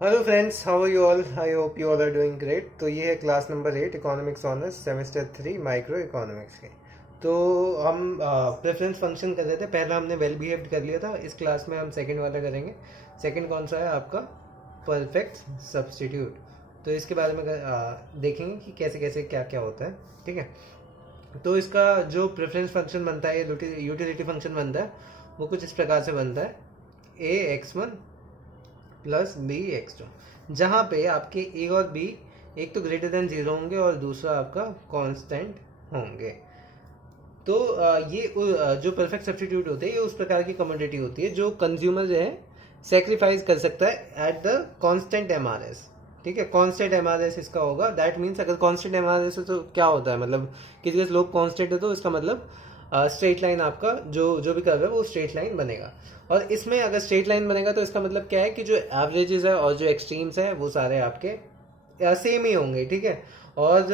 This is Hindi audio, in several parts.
Hello friends, how are you all? I hope you all are doing great. तो ये है class number 8 economics honours semester 3 micro economics के। तो हम प्रेफरेंस फंक्शन कर रहे थे। पहला हमने वेल बिहेव्ड कर लिया था। इस क्लास में हम सेकंड वाला करेंगे। सेकंड कौन सा है आपका? Perfect substitute. तो इसके बारे में देखेंगे कि कैसे कैसे क्या क्या होता है। ठीक है। तो इसका जो प्रेफरेंस फंक्शन बनता है, यूटिलिटी फंक्शन बनता है, वो कुछ इस प्रकार से बनता है। A X one plus B X two, जहाँ पे आपके ए और बी एक तो ग्रेटर देन जीरो होंगे और दूसरा आपका कांस्टेंट होंगे। तो जो परफेक्ट सब्स्टिट्यूट होते हैं, ये उस प्रकार की कमोडिटी होती है जो कंज्यूमर जो है सेक्रीफाइस कर सकता है एट द कांस्टेंट एमआरएस। ठीक है, कांस्टेंट एमआरएस इसका होगा। दैट मीन्स अगर कांस्टेंट एमआरएस है तो क्या होता है, मतलब किसी का स्लोप कांस्टेंट है तो इसका मतलब स्ट्रेट लाइन आपका जो जो भी कर्व है वो स्ट्रेट लाइन बनेगा। और इसमें अगर स्ट्रेट लाइन बनेगा तो इसका मतलब क्या है कि जो एवरेजेस है और जो एक्सट्रीम्स है वो सारे आपके सेम ही होंगे। ठीक है। और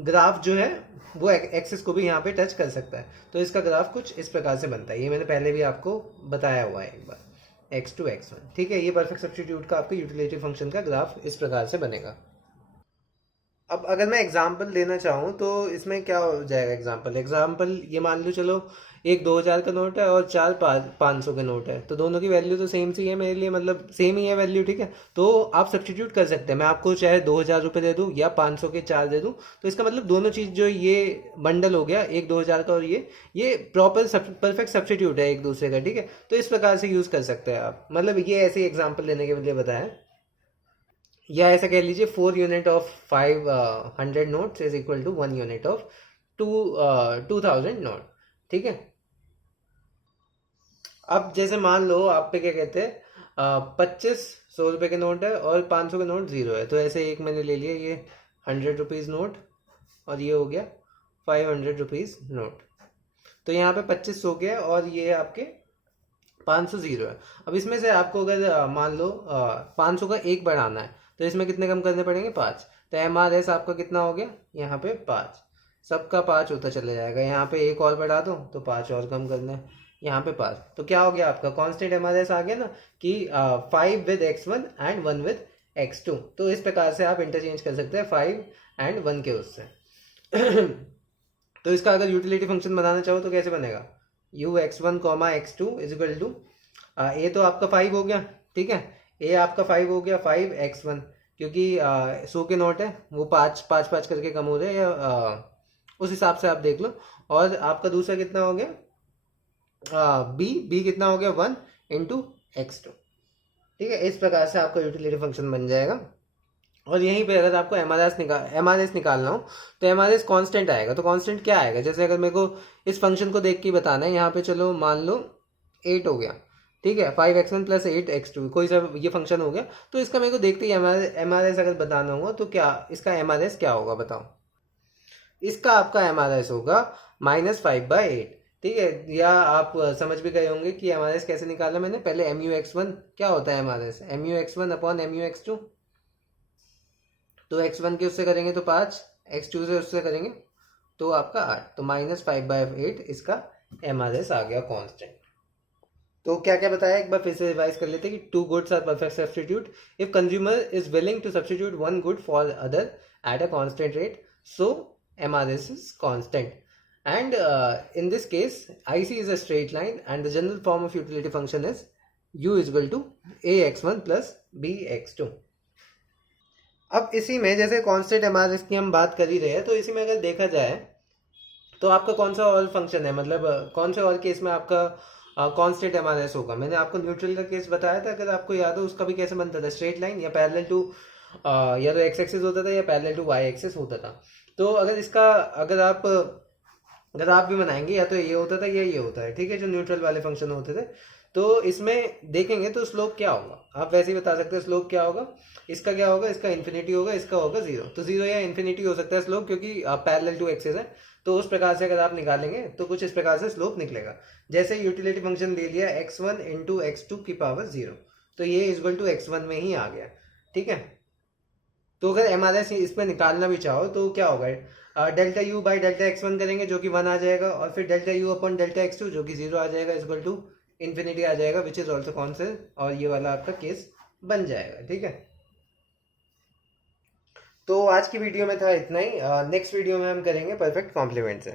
ग्राफ जो है वो एक्सिस को भी यहाँ पे टच कर सकता है। तो इसका ग्राफ कुछ इस प्रकार से बनता है। ये मैंने पहले भी आपको बताया हुआ है एक बार, एक्स टू एक्स वन। ठीक है, ये परफेक्ट सब्स्टिट्यूट का आपका यूटिलिटी फंक्शन का ग्राफ इस प्रकार से बनेगा। अब अगर मैं एग्जांपल देना चाहूँ तो इसमें क्या हो जाएगा? एग्जांपल ये मान लो, चलो एक 2000 का नोट है और चार 500 के नोट है, तो दोनों की वैल्यू तो सेम सी है मेरे लिए, मतलब सेम ही है वैल्यू। ठीक है, तो आप सब्स्टिट्यूट कर सकते हैं। मैं आपको चाहे 2000 रुपये दे दूँ या 500 के चार दे दूँ, तो इसका मतलब दोनों चीज़ जो ये बंडल हो गया, एक 2000 का और ये प्रॉपर परफेक्ट सब्स्टिट्यूट है एक दूसरे का। ठीक है, तो इस प्रकार से यूज़ कर सकते हैं आप। मतलब ये ऐसे एग्जाम्पल देने के लिए बताया। या ऐसा कह लीजिए 4 unit of 500 notes is equal to 1 unit of 2000 note. ठीक है। अब जैसे मान लो आप पे क्या कहते हैं, 2500 रुपये के नोट है और 500 के नोट जीरो है। तो ऐसे एक मैंने ले लिया, ये 100 रुपीज़ नोट और ये हो गया 500 रुपीज़ नोट। तो यहाँ पे 25 हो गया और ये आपके 500 जीरो है। अब इसमें से आपको अगर मान लो 500 का एक बढ़ाना है, तो इसमें कितने कम करने पड़ेंगे? 5। तो एम आर एस आपका कितना हो गया? यहाँ पे 5। सबका 5 होता चला जाएगा। यहाँ पे एक और बढ़ा दो तो 5 और कम करना है, यहाँ पे 5। तो क्या हो गया आपका? कांस्टेंट एम आर एस आ गया ना, कि 5 with x1 and 1 with x2। तो इस प्रकार से आप इंटरचेंज कर सकते हैं 5 एंड 1 के उससे। तो इसका अगर यूटिलिटी फंक्शन बनाना चाहो तो कैसे बनेगा? U X one comma X two is equal to, A तो आपका 5 हो गया। ठीक है, ए आपका 5 हो गया, 5x1, क्योंकि 100 के नोट है, वो 5 5 5 करके कम हो रहे हैं, या उस हिसाब से आप देख लो। और आपका दूसरा कितना हो गया? बी कितना हो गया? 1 इंटू x2। ठीक है, इस प्रकार से आपका यूटिलिटी फंक्शन बन जाएगा। और यहीं पे अगर आपको एम आर एस निकालना हो तो एम आर एस कॉन्स्टेंट आएगा। तो कॉन्स्टेंट क्या आएगा? जैसे अगर मेरे को इस फंक्शन को देख के ही बताना है, यहाँ पे चलो मान लो 8 हो गया। ठीक है, 5x1 प्लस 8x2 कोई सा ये फंक्शन हो गया। तो इसका मेरे को देखते ही एम आर एस अगर बताना होगा तो क्या इसका एम आर एस क्या होगा बताओ? इसका आपका एम आर एस होगा -5/8। ठीक है, या आप समझ भी गए होंगे कि एम आर एस कैसे निकाला मैंने। पहले mu(x1) क्या होता है? M R S mu(x1) upon mu(x2). तो x1 के उससे करेंगे तो 5, x2 से उससे करेंगे तो आपका 8। तो -5/8 इसका एम आर एस आ गया कांस्टेंट। तो क्या क्या बताया, एक बार फिर से रिवाइज कर लेते हैं कि two goods are perfect substitute if consumer is willing to substitute one good for other at a constant rate, so MRS is constant. And in this case, IC is a straight line and the general form of utility function is u is equal to ax1 plus bx2। अब इसी में जैसे कांस्टेंट एमआरएस की हम बात कर ही रहे हैं, तो इसी में अगर देखा जाए तो आपका कौन सा और फंक्शन है, मतलब कौन से और केस में आपका कांस्टेंट एमआरएस होगा? मैंने आपको न्यूट्रल का केस बताया था, अगर आपको याद हो। उसका भी कैसे बनता था? स्ट्रेट लाइन या पैरेलल टू, या तो एक्स एक्सिस होता था या पैरेलल टू वाई एक्सिस होता था। तो अगर इसका अगर आप भी बनाएंगे, या तो ये होता था या ये होता है। ठीक है, जो न्यूट्रल वाले फंक्शन होते थे। तो इसमें देखेंगे तो स्लोप क्या होगा, आप वैसे ही बता सकते हैं स्लोप क्या होगा। इसका क्या होगा? इसका इन्फिनिटी होगा, इसका होगा जीरो। तो जीरो या इन्फिनिटी हो सकता है स्लोप, क्योंकि पैरेलल टू एक्सिस है। तो उस प्रकार से अगर आप निकालेंगे तो कुछ इस प्रकार से स्लोप निकलेगा। जैसे यूटिलिटी फंक्शन ले लिया x1 इंटू x2 की पावर 0, तो ये इक्वल टू x1 में ही आ गया। ठीक है, तो अगर एम आर एस इसमें निकालना भी चाहो तो क्या होगा? Delta U by delta x1 करेंगे जो कि 1 आ जाएगा, और फिर delta U upon delta x2 जो कि 0 आ जाएगा, इक्वल टू इन्फिनिटी आ जाएगा, विच इज ऑल्सो कॉन्स्टेंट। और ये वाला आपका केस बन जाएगा। ठीक है, तो आज की वीडियो में था इतना ही। नेक्स्ट वीडियो में हम करेंगे परफेक्ट कॉम्प्लीमेंट से,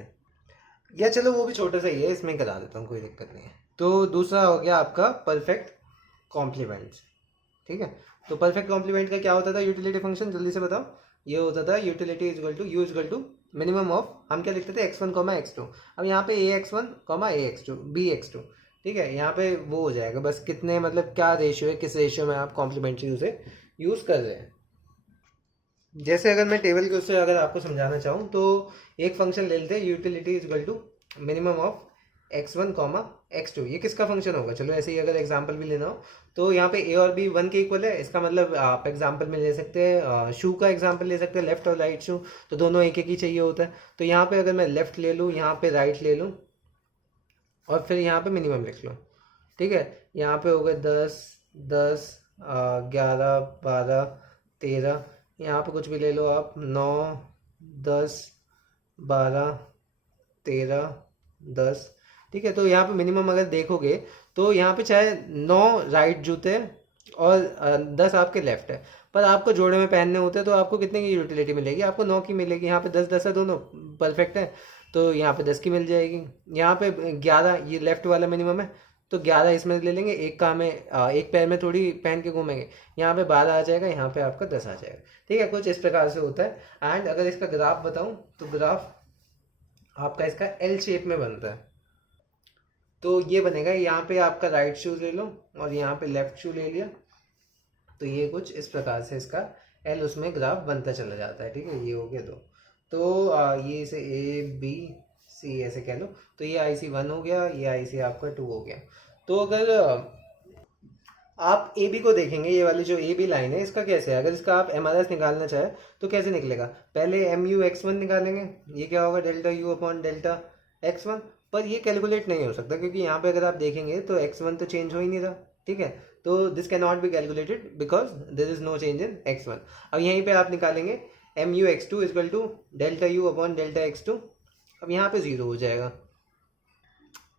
या चलो वो भी छोटा सा ही है, इसमें करा देता हूँ, कोई दिक्कत नहीं है। तो दूसरा हो गया आपका परफेक्ट कॉम्प्लीमेंट्स, ठीक है। तो परफेक्ट कॉम्प्लीमेंट का क्या होता था यूटिलिटी फंक्शन, जल्दी से बताओ। ये होता था utility is equal to U is equal to minimum of, हम क्या लिखते थे, x1 कॉमा x2। अब यहाँ पे ax1 कॉमा ax2 bx2, ठीक है। यहाँ पे वो हो जाएगा बस कितने, मतलब क्या रेशियो है, किस रेशियो में आप कॉम्प्लीमेंट्री उसे यूज़ कर रहे हैं। जैसे अगर मैं टेबल के उससे अगर आपको समझाना चाहूँ तो एक फंक्शन ले लेते हैं utility is equal to minimum of x1 comma x2। ये किसका फंक्शन होगा, चलो ऐसे ही अगर एग्जांपल भी लेना हो तो यहाँ पे a और b 1 के इक्वल है। इसका मतलब आप एग्जांपल में ले सकते हैं, शू का एग्जांपल ले सकते हैं, लेफ्ट और राइट शू, तो दोनों एक एक ही चाहिए होता है। तो यहाँ पे अगर मैं लेफ्ट ले लूँ, यहाँ पे राइट ले लूँ और फिर यहाँ पे मिनिमम लिख लो, ठीक है। यहाँ पे हो गए 10 10 11 12 13, यहाँ पे कुछ भी ले लो आप, 9 10 12 13 10, ठीक है। तो यहाँ पे मिनिमम अगर देखोगे तो यहाँ पे चाहे 9 राइट जूते और 10 आपके लेफ्ट है, पर आपको जोड़े में पहनने होते हैं तो आपको कितने की यूटिलिटी मिलेगी, आपको 9 की मिलेगी। यहाँ पे 10 10 है, दोनों परफेक्ट है, तो यहाँ पे 10 की मिल जाएगी। यहाँ पे 11, ये लेफ्ट वाला मिनिमम है, तो 11 इसमें ले लेंगे, एक काम में एक पैर में थोड़ी पहन के घूमेंगे। यहाँ पे 12 आ जाएगा, यहाँ पे आपका 10 आ जाएगा, ठीक है। कुछ इस प्रकार से होता है। एंड अगर इसका ग्राफ बताऊँ तो ग्राफ आपका इसका एल शेप में बनता है। तो ये बनेगा, यहाँ पे आपका राइट शू ले लो और यहाँ पे लेफ्ट शू ले लिया, तो ये कुछ इस प्रकार से इसका एल उसमें ग्राफ बनता चला जाता है, ठीक है। ये हो गया दो, तो ये इसे ए बी सी ऐसे कह लो, तो ये आई सी 1 हो गया, ये आई सी आपका 2 हो गया। तो अगर आप ए बी को देखेंगे, ये वाली जो ए बी लाइन है इसका कैसे है, अगर इसका आप एम आर एस निकालना चाहे तो कैसे निकलेगा, पहले एम यू एक्स वन निकालेंगे, ये क्या होगा delta U upon delta x one. पर ये कैलकुलेट नहीं हो सकता क्योंकि यहाँ पे अगर आप देखेंगे तो एक्स वन तो चेंज हो ही नहीं रहा, ठीक है। तो this can not be calculated because there is no change in X one. अब यहीं पे आप निकालेंगे M U X two is equal to delta U upon delta X two. अब यहाँ पे जीरो हो जाएगा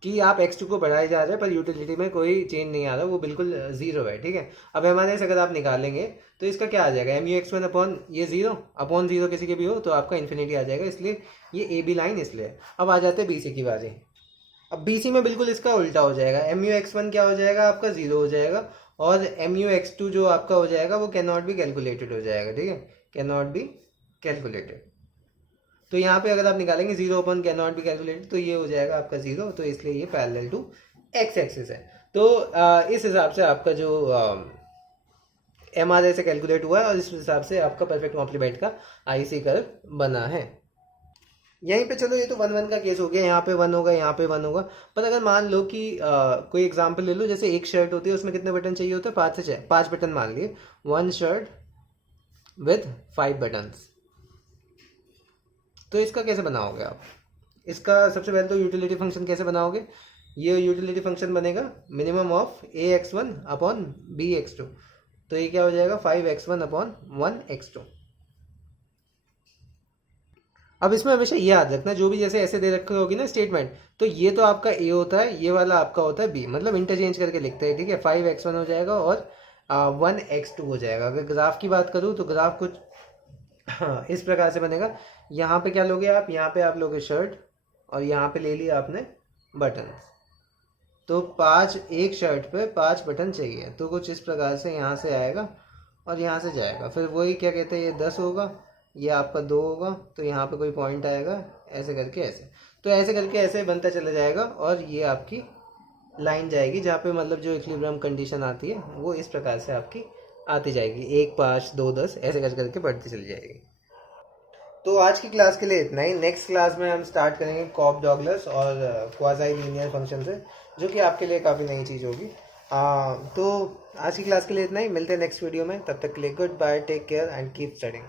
कि आप x2 को बढ़ाए जा रहे हैं पर यूटिलिटी में कोई चेंज नहीं आ रहा, वो बिल्कुल जीरो है, ठीक है। अब हमारे से अगर आप निकालेंगे तो इसका क्या आ जाएगा, M U X one upon ये जीरो अपॉन जीरो किसी के भी हो तो आपका इन्फिनिटी आ जाएगा, इसलिए ये ए बी लाइन इसलिए। अब आ जाते हैं बी सी की बारी। अब बी सी में बिल्कुल इसका उल्टा हो जाएगा, एम यू एक्स वन क्या हो जाएगा आपका जीरो हो जाएगा, और एम यू एक्स टू जो आपका हो जाएगा वो कैन नॉट बी कैलकुलेटेड हो जाएगा, ठीक है, कैन नॉट बी कैलकुलेटेड। तो यहाँ पे अगर आप निकालेंगे zero upon can not be calculated, तो ये हो जाएगा आपका जीरो, तो इसलिए ये पैरेलल टू एक्स एक्सिस है। तो इस हिसाब से आपका जो एम आर ए से कैलकुलेट हुआ है और इस हिसाब से आपका परफेक्ट कॉम्प्लीमेंट का आई सी कर्व बना है। यहीं पे चलो ये तो 1 1 का केस हो गया, यहाँ पे 1 होगा, यहाँ पे 1 होगा। पर अगर मान लो कि कोई एग्जांपल ले लो, जैसे एक शर्ट होती है उसमें कितने बटन चाहिए होते हैं, 5 से 5 बटन मान लिए, 1 शर्ट विथ 5 बटन्स। तो इसका कैसे बनाओगे आप, इसका सबसे पहले तो यूटिलिटी फंक्शन कैसे बनाओगे, ये यूटिलिटी फंक्शन बनेगा minimum of A X one upon B X two, तो ये क्या हो जाएगा 5x1 अपॉन 1x2। अब इसमें हमेशा ये याद रखना, जो भी जैसे ऐसे दे रखी होगी ना स्टेटमेंट, तो ये तो आपका ए होता है, ये वाला आपका होता है बी, मतलब इंटरचेंज करके लिखते हैं, ठीक है। 5x1 हो जाएगा और 1x2 हो जाएगा। अगर ग्राफ की बात करूँ तो ग्राफ कुछ हाँ इस प्रकार से बनेगा। यहाँ पे क्या लोगे आप, यहाँ पे आप लोगे शर्ट और यहाँ पे ले लिया आपने बटन, तो 5 एक शर्ट पे 5 बटन चाहिए, तो कुछ इस प्रकार से यहाँ से आएगा और यहाँ से जाएगा, फिर वही क्या कहते हैं, ये 10 होगा, ये आपका 2 होगा, तो यहाँ पे कोई पॉइंट आएगा, ऐसे करके ऐसे, तो ऐसे करके ऐसे बनता चला जाएगा और ये आपकी लाइन जाएगी जहाँ पे मतलब जो इक्विलिब्रियम कंडीशन आती है वो इस प्रकार से आपकी आती जाएगी, 1 5 2 10 ऐसे कर करके बढ़ती चली जाएगी। तो आज की क्लास के लिए इतना ही। नेक्स्ट क्लास में हम स्टार्ट करेंगे कॉप डॉगलस और क्वाज़ी लीनियर फंक्शन से, जो कि आपके लिए काफ़ी नई चीज़ होगी। तो आज की क्लास के लिए इतना ही, मिलते हैं नेक्स्ट वीडियो में, तब तक के लिए goodbye, take care and keep studying.